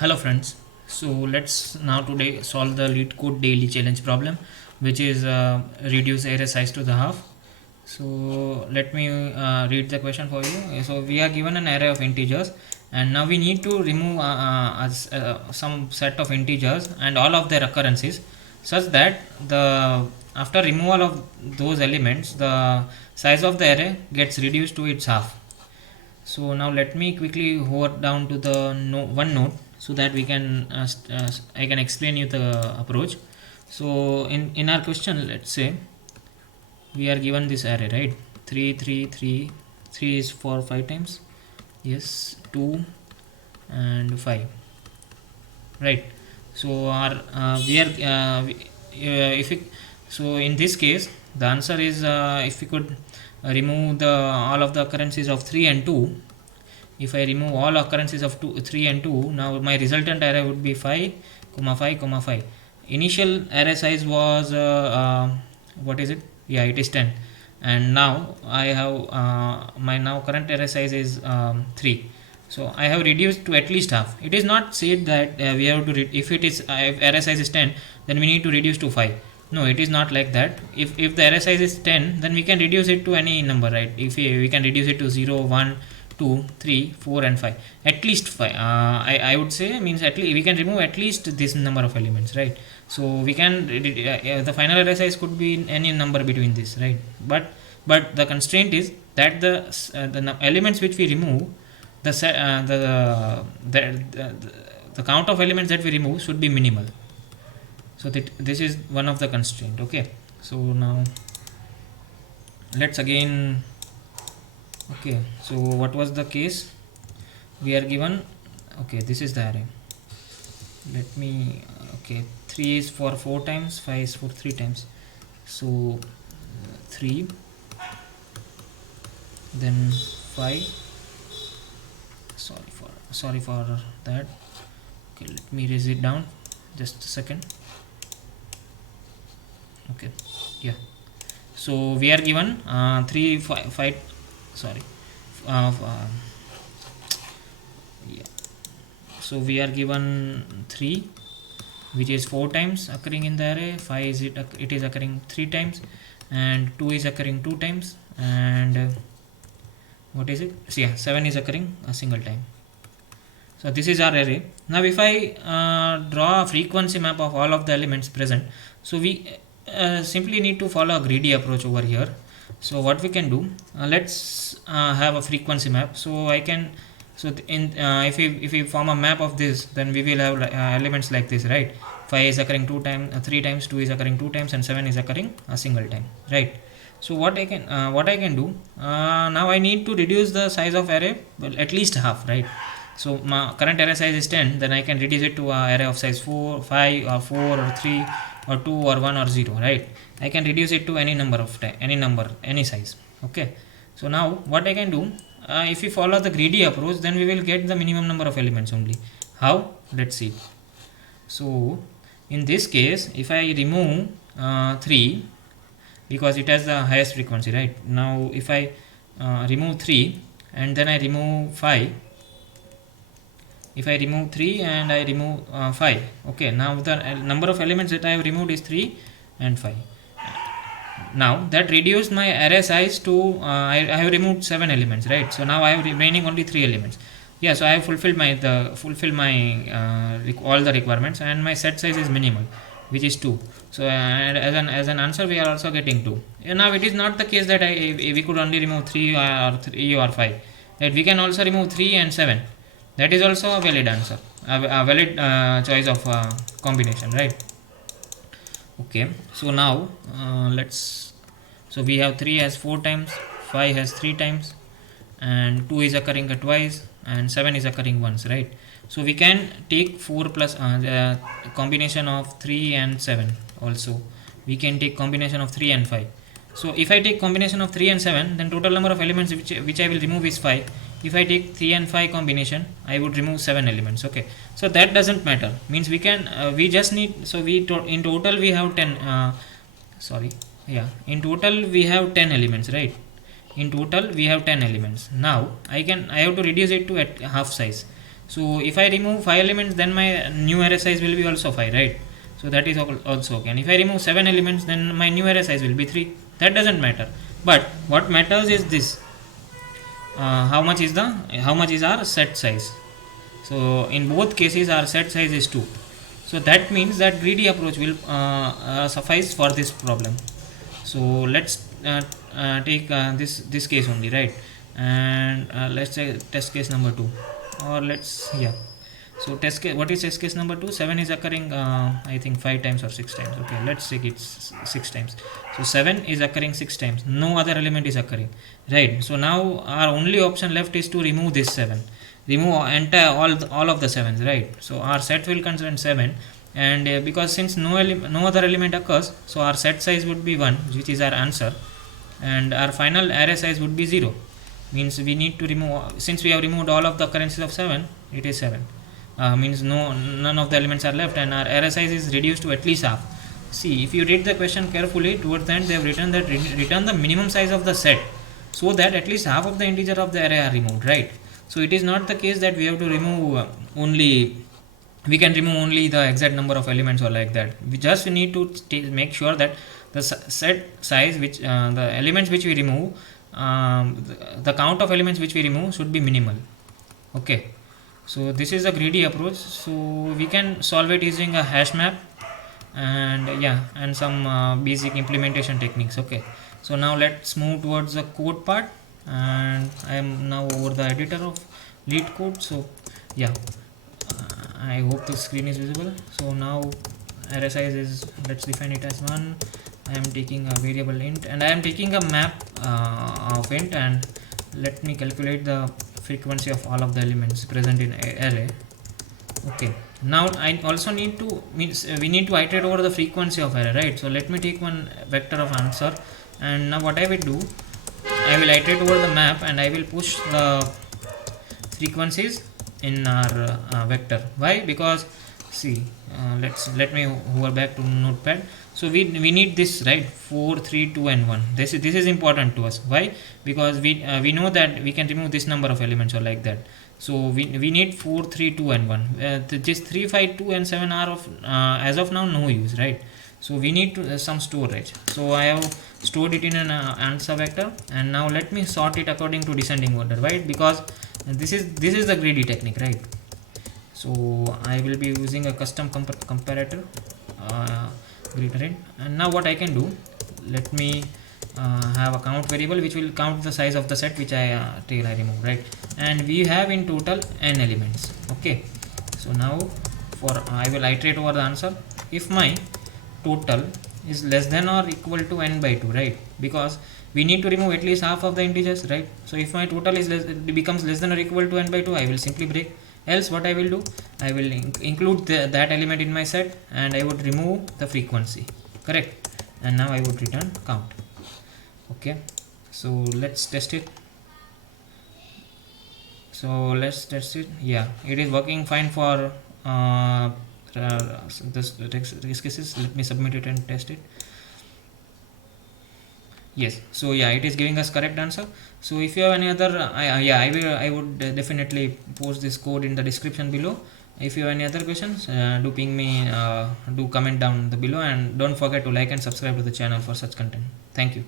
Hello friends, so let's now today solve the Leetcode daily challenge problem, which is reduce array size to the half. So let me read the question for you. So we are given an array of integers, and now we need to remove some set of integers and all of their occurrences, such that the after removal of those elements, the size of the array gets reduced to its half. So now let me quickly hover down to the one node so that we can I can explain you the approach. So in our question, let's say we are given this array, right? 3 3 3 3 is for 5 times, yes, 2 and 5, right? So our we are if it, so in this case the answer is if we could remove the all of the occurrences of 3 and 2. If I remove all occurrences of 3 and 2, now my resultant array would be 5 comma 5 comma 5. Initial array size was what is it? Yeah, it is 10, and now I have my now current array size is 3. So I have reduced to at least half. It is not said that we have to if it is if array size is 10, then we need to reduce to 5. No, it is not like that. If the array size is 10, then we can reduce it to any number, right? If we can reduce it to 0 1 2 3 4 and 5, at least 5. I would say means at least we can remove at least this number of elements, right? So we can the final array size could be any number between this, right? But the constraint is that the elements which we remove, the the count of elements that we remove should be minimal. So that this is one of the constraint. Okay, so now let's again. Okay, so what was the case? We are given, okay, this is the array. Let me, okay, 3 is for 4 times, 5 is for 3 times. So 3, then 5. Sorry for that. Okay, let me raise it down. Just a second. Okay, yeah. So we are given 3 5 sorry yeah. So we are given 3, which is 4 times occurring in the array. 5 is it is occurring 3 times, and 2 is occurring 2 times, and what is it? So yeah, 7 is occurring a single time. So this is our array. Now if I draw a frequency map of all of the elements present, so we simply need to follow a greedy approach over here. So what we can do, let's have a frequency map. So I can, so in if we form a map of this, then we will have elements like this, right? 5 is occurring 2 times, 3 times, 2 is occurring 2 times, and 7 is occurring a single time, right? So what I can do, now I need to reduce the size of array, well, at least half, right? So my current array size is 10, then I can reduce it to an array of size 4 5 or 4 or 3 or 2 or 1 or 0, right? I can reduce it to any number of any size. Okay, so now what I can do, if we follow the greedy approach, then we will get the minimum number of elements only. How? Let's see. So in this case, if I remove 3, because it has the highest frequency, right? Now if I remove 3 and then I remove 5, if I remove 3 and I remove 5, okay, now the number of elements that I have removed is 3 and 5. Now that reduced my array size to I have removed 7 elements, right? So now I have remaining only 3 elements. Yeah, so I have fulfilled my all the requirements, and my set size is minimal, which is 2. So as an answer we are also getting 2. And now it is not the case that we could only remove 3 or 5, right? We can also remove 3 and 7. That is also a valid answer, a valid choice of combination, right? Okay, so now so we have 3 has 4 times, 5 has 3 times, and 2 is occurring twice, and 7 is occurring once, right? So we can take 4 plus the combination of 3 and 7. Also we can take combination of 3 and 5. So if I take combination of 3 and 7, then total number of elements which I will remove is 5. If I take 3 and 5 combination, I would remove 7 elements. Okay, so that doesn't matter, means we can we just need, so in total we have 10 in total we have 10 elements, right? In total we have 10 elements. Now I have to reduce it to at half size. So if I remove 5 elements, then my new array size will be also 5, right? So that is also okay. And if I remove 7 elements, then my new array size will be 3. That doesn't matter. But what matters is this: how much is our set size. So in both cases our set size is 2. So that means that greedy approach will suffice for this problem. So let's take this case only, right? And let's say test case number 2, or let's, yeah. So test case, what is test case number 2? 7 is occurring I think 5 times or 6 times. Okay, let's take it 6 times. So 7 is occurring 6 times, no other element is occurring, right? So now our only option left is to remove this 7, remove entire all of the 7s, right? So our set will contain 7, and because since no other element occurs, so our set size would be 1, which is our answer, and our final array size would be 0. Means we need to remove, since we have removed all of the occurrences of 7, it is 7. Means none of the elements are left, and our array size is reduced to at least half. See, if you read the question carefully, towards the end they have written that return the minimum size of the set, so that at least half of the integer of the array are removed, right? So it is not the case that we have to remove we can remove only the exact number of elements or like that. We just need to make sure that the set size, which the elements which we remove, the count of elements which we remove should be minimal. Okay, so this is a greedy approach. So we can solve it using a hash map, and yeah, and some basic implementation techniques. Okay, so now let's move towards the code part, and I am now over the editor of Leetcode. So yeah, I hope the screen is visible. So now array size is, let's define it as 1. I am taking a variable int, and I am taking a map of int, and let me calculate the frequency of all of the elements present in array. Okay, now I also need to, we need to iterate over the frequency of array, right? So let me take one vector of answer, and now what I will do, I will iterate over the map, and I will push the frequencies in our vector. Why? Because see, let me hover back to notepad. So we need this, right? 4, 3, 2 and 1. This is important to us. Why? Because we know that we can remove this number of elements or like that. So we need 4, 3, 2 and 1. Just 3, 5, 2 and 7 are of as of now no use, right? So we need to, some storage. So I have stored it in an answer vector, and now let me sort it according to descending order, right? Because this is the greedy technique, right? So I will be using a custom comparator greater int, and now what I can do, let me have a count variable which will count the size of the set which I remove, right? And we have in total n elements. Okay, so now for I will iterate over the answer. If my total is less than or equal to n by 2, right? Because we need to remove at least half of the integers, right? So if my total is becomes less than or equal to n by 2, I will simply break. Else what I will do, I will include that element in my set, and I would remove the frequency, correct? And now I would return count. Okay, so let's test it. So let's test it. Yeah, it is working fine for this cases. Let me submit it and test it. Yes, so yeah, it is giving us correct answer. So if you have any other I would definitely post this code in the description below. If you have any other questions, do ping me, do comment down below, and don't forget to like and subscribe to the channel for such content. Thank you.